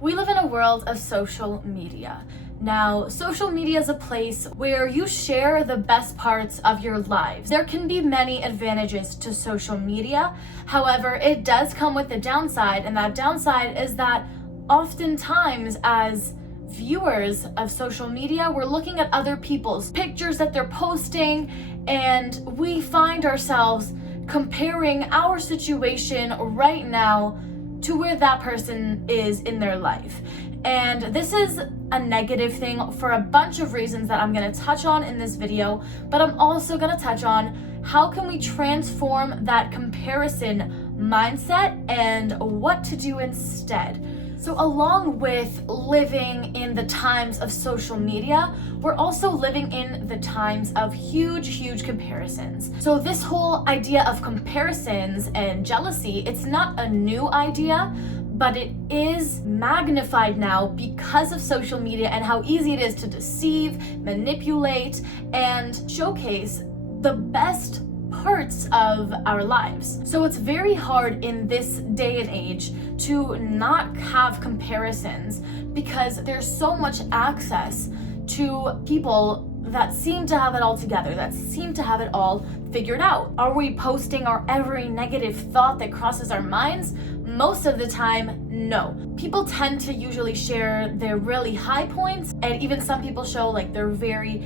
We live in a world of social media. Now, social media is a place where you share the best parts of your lives. There can be many advantages to social media. However, it does come with a downside, and that downside is that oftentimes as viewers of social media, we're looking at other people's pictures that they're posting, and we find ourselves comparing our situation right now to where that person is in their life. And this is a negative thing for a bunch of reasons that I'm going to touch on in this video, but I'm also going to touch on how can we transform that comparison mindset and what to do instead. So along with living in the times of social media, we're also living in the times of huge comparisons. So this whole idea of comparisons and jealousy, it's not a new idea, but it is magnified now because of social media and how easy it is to deceive, manipulate, and showcase the best parts of our lives. So it's very hard in this day and age to not have comparisons because there's so much access to people that seem to have it all together, that seem to have it all figured out. Are we posting our every negative thought that crosses our minds? Most of the time, no. People tend to usually share their really high points, and even some people show like their very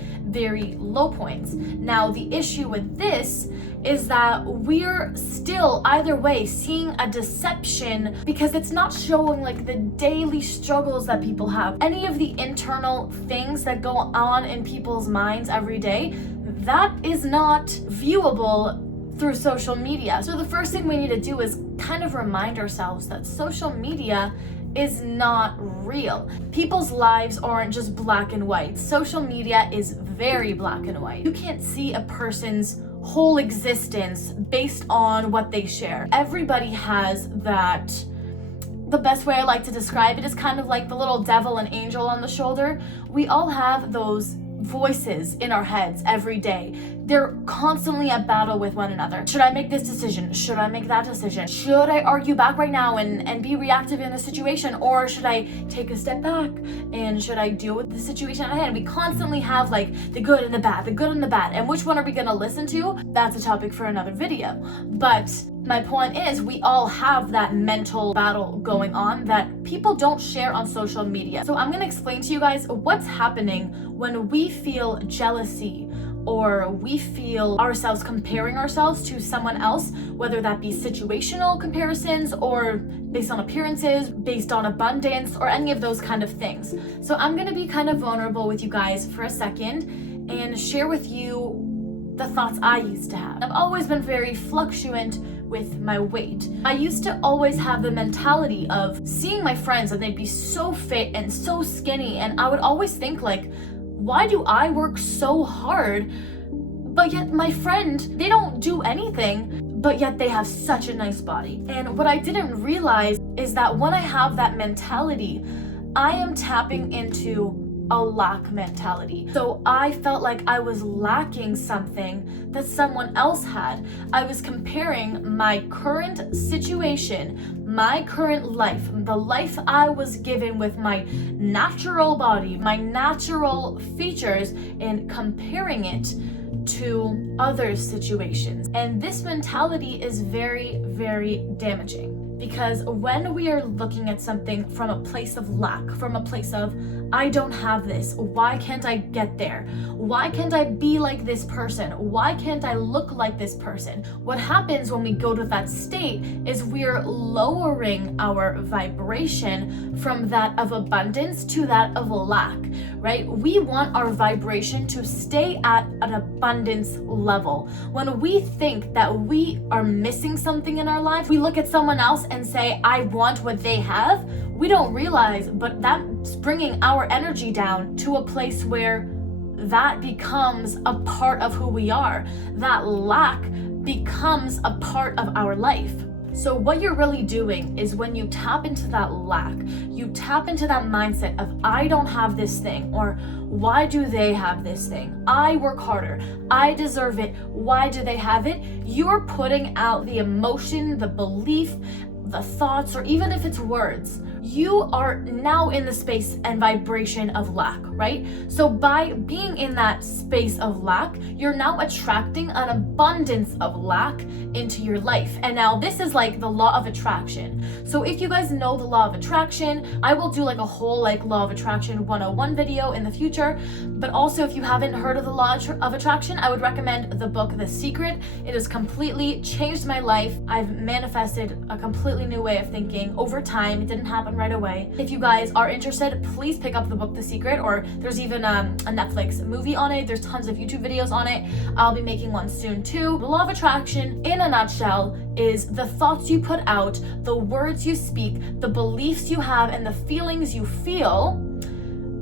low points. Now, the issue with this is that we're still either way seeing a deception because it's not showing like the daily struggles that people have. Any of the internal things that go on in people's minds every day, that is not viewable through social media. So the first thing we need to do is kind of remind ourselves that social media is not real. People's lives aren't just black and white. Social media is very black and white. You can't see a person's whole existence based on what they share. Everybody has that. The best way I like to describe it is kind of like the little devil and angel on the shoulder. We all have those voices in our heads every day. They're constantly at battle with one another. Should I make this decision? Should I make that decision? Should I argue back right now and be reactive in the situation? Or should I take a step back and should I deal with the situation at hand? We constantly have like the good and the bad, the good and the bad. And which one are we gonna listen to? That's a topic for another video. But my point is, we all have that mental battle going on that people don't share on social media. So I'm gonna explain to you guys what's happening when we feel jealousy or we feel ourselves comparing ourselves to someone else, whether that be situational comparisons or based on appearances, based on abundance, or any of those kind of things. So I'm gonna be kind of vulnerable with you guys for a second and share with you the thoughts I used to have. I've always been very fluctuant with my weight. I used to always have the mentality of seeing my friends and they'd be so fit and so skinny, and I would always think like, why do I work so hard, but yet my friend, they don't do anything, but yet they have such a nice body? And what I didn't realize is that when I have that mentality, I am tapping into a lack mentality. So I felt like I was lacking something that someone else had. I was comparing my current situation, my current life, the life I was given with my natural body, my natural features, and comparing it to other situations. And this mentality is very damaging. Because when we are looking at something from a place of lack, from a place of, I don't have this, why can't I get there? Why can't I be like this person? Why can't I look like this person? What happens when we go to that state is we're lowering our vibration from that of abundance to that of lack, right? We want our vibration to stay at an abundance level. When we think that we are missing something in our life, we look at someone else and say, I want what they have. We don't realize, but that's bringing our energy down to a place where that becomes a part of who we are. That lack becomes a part of our life. So what you're really doing is when you tap into that lack, you tap into that mindset of, I don't have this thing, or why do they have this thing? I work harder. I deserve it. Why do they have it? You're putting out the emotion, the belief, the thoughts, or even if it's words, you are now in the space and vibration of lack, right? So by being in that space of lack, you're now attracting an abundance of lack into your life. And now this is like the law of attraction. So if you guys know the law of attraction, I will do like a whole like law of attraction 101 video in the future. But also if you haven't heard of the law of attraction, I would recommend the book The Secret. It has completely changed my life. I've manifested a completely new way of thinking over time. It didn't happen right away. If you guys are interested, please pick up the book The Secret, or there's even a Netflix movie on it. There's tons of YouTube videos on it. I'll be making one soon too. The law of attraction in a nutshell is the thoughts you put out, the words you speak, the beliefs you have, and the feelings you feel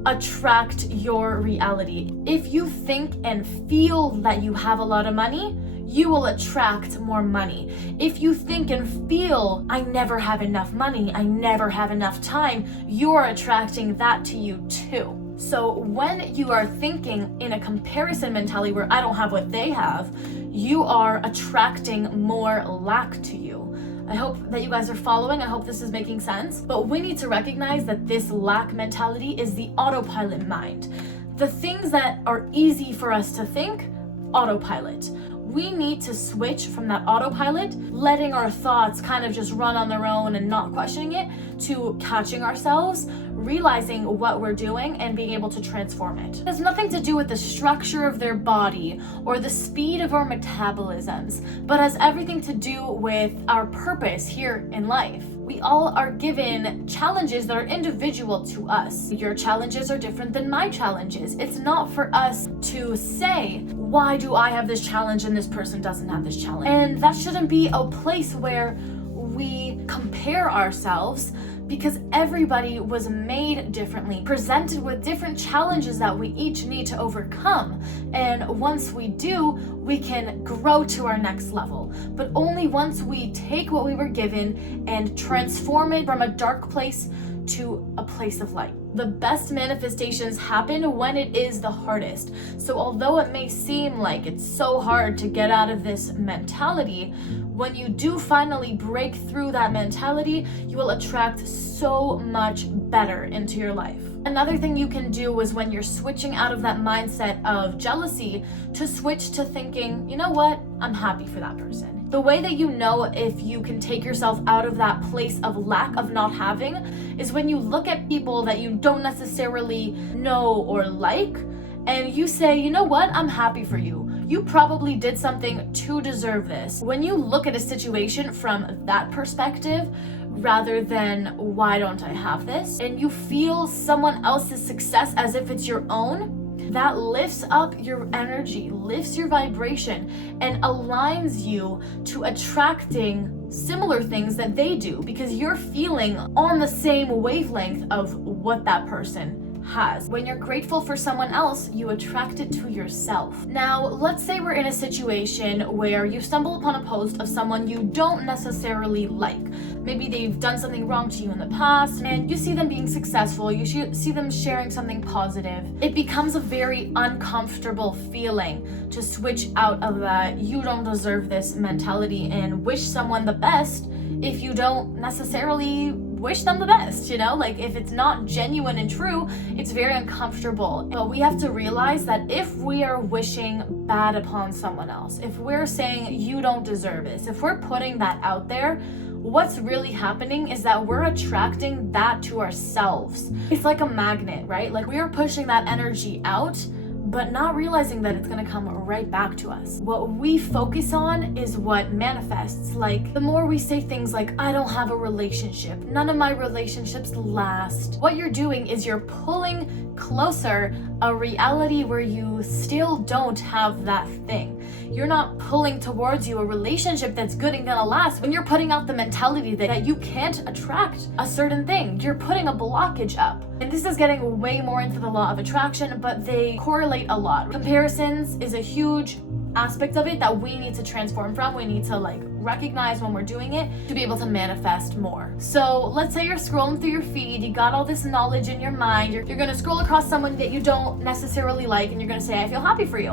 attract your reality. If you think and feel that you have a lot of money, you will attract more money. If you think and feel, I never have enough money, I never have enough time, you're attracting that to you too. So when you are thinking in a comparison mentality where I don't have what they have, you are attracting more lack to you. I hope that you guys are following. I hope this is making sense. But we need to recognize that this lack mentality is the autopilot mind. The things that are easy for us to think, autopilot. We need to switch from that autopilot, letting our thoughts kind of just run on their own and not questioning it, to catching ourselves, realizing what we're doing and being able to transform it. It has nothing to do with the structure of their body or the speed of our metabolisms, but has everything to do with our purpose here in life. We all are given challenges that are individual to us. Your challenges are different than my challenges. It's not for us to say, why do I have this challenge and this person doesn't have this challenge? And that shouldn't be a place where we compare ourselves, because everybody was made differently, presented with different challenges that we each need to overcome. And once we do, we can grow to our next level. But only once we take what we were given and transform it from a dark place to a place of light. The best manifestations happen when it is the hardest. So although it may seem like it's so hard to get out of this mentality, when you do finally break through that mentality, you will attract so much better into your life. Another thing you can do is when you're switching out of that mindset of jealousy to switch to thinking, you know what, I'm happy for that person. The way that you know if you can take yourself out of that place of lack of not having is when you look at people that you don't necessarily know or like, and you say, you know what, I'm happy for you. You probably did something to deserve this. When you look at a situation from that perspective, rather than why don't I have this, and you feel someone else's success as if it's your own, that lifts up your energy, lifts your vibration, and aligns you to attracting similar things that they do, because you're feeling on the same wavelength of what that person has. When you're grateful for someone else, you attract it to yourself. Now, let's say we're in a situation where you stumble upon a post of someone you don't necessarily like. Maybe they've done something wrong to you in the past, and you see them being successful, you see them sharing something positive. It becomes a very uncomfortable feeling to switch out of that you don't deserve this mentality and wish someone the best if you don't necessarily wish them the best, you know? Like, if it's not genuine and true, it's very uncomfortable. But we have to realize that if we are wishing bad upon someone else, if we're saying you don't deserve this, if we're putting that out there, what's really happening is that we're attracting that to ourselves. It's like a magnet, right? Like, we are pushing that energy out, but not realizing that it's gonna come right back to us. What we focus on is what manifests. Like, the more we say things like, I don't have a relationship, none of my relationships last, what you're doing is you're pulling closer a reality where you still don't have that thing. You're not pulling towards you a relationship that's good and gonna last. When you're putting out the mentality that you can't attract a certain thing, you're putting a blockage up. And this is getting way more into the law of attraction, but they correlate a lot. Comparisons is a huge aspect of it that we need to transform from. We need to recognize when we're doing it to be able to manifest more. So let's say you're scrolling through your feed, you got all this knowledge in your mind, you're gonna scroll across someone that you don't necessarily like, and you're gonna say, I feel happy for you.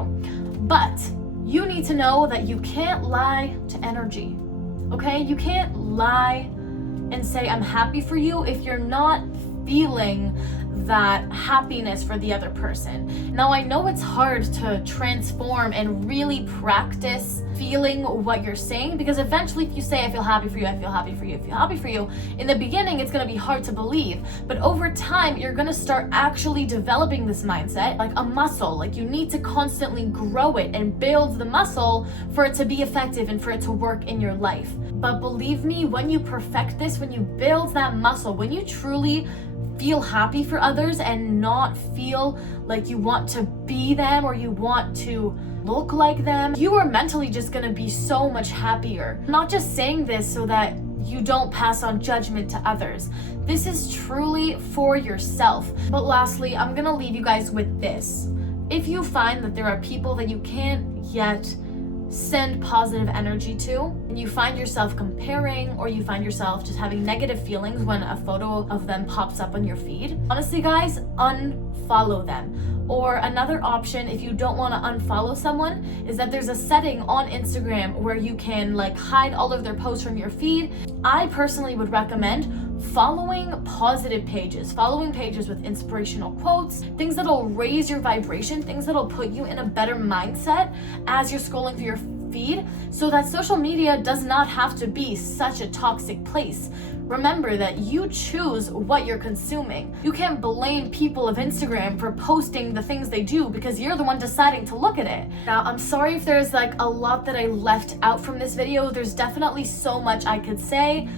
But you need to know that you can't lie to energy, okay? You can't lie and say I'm happy for you if you're not feeling that happiness for the other person. Now, I know it's hard to transform and really practice feeling what you're saying, because eventually if you say I feel happy for you, I feel happy for you, I feel happy for you, in the beginning it's going to be hard to believe, but over time you're going to start actually developing this mindset like a muscle. Like, you need to constantly grow it and build the muscle for it to be effective and for it to work in your life. But believe me, when you perfect this, when you build that muscle, when you truly feel happy for others and not feel like you want to be them or you want to look like them, you are mentally just gonna be so much happier. I'm not just saying this so that you don't pass on judgment to others. This is truly for yourself. But lastly, I'm gonna leave you guys with this. If you find that there are people that you can't yet send positive energy to, and you find yourself comparing, or you find yourself just having negative feelings when a photo of them pops up on your feed, honestly guys, unfollow them. Or another option, if you don't want to unfollow someone, is that there's a setting on Instagram where you can like hide all of their posts from your feed. I personally would recommend following positive pages, following pages with inspirational quotes, things that'll raise your vibration, things that'll put you in a better mindset as you're scrolling through your feed, so that social media does not have to be such a toxic place. Remember that you choose what you're consuming. You can't blame people of Instagram for posting the things they do because you're the one deciding to look at it. Now, I'm sorry if there's like a lot that I left out from this video. There's definitely so much I could say,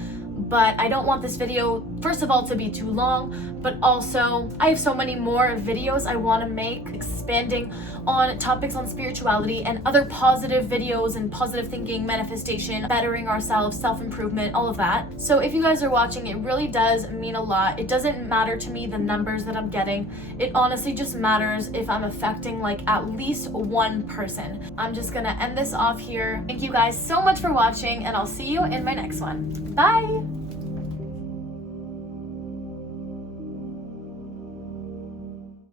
but I don't want this video, first of all, to be too long, but also I have so many more videos I want to make expanding on topics on spirituality and other positive videos and positive thinking, manifestation, bettering ourselves, self-improvement, all of that. So if you guys are watching, it really does mean a lot. It doesn't matter to me the numbers that I'm getting. It honestly just matters if I'm affecting like at least one person. I'm just gonna end this off here. Thank you guys so much for watching, and I'll see you in my next one. Bye!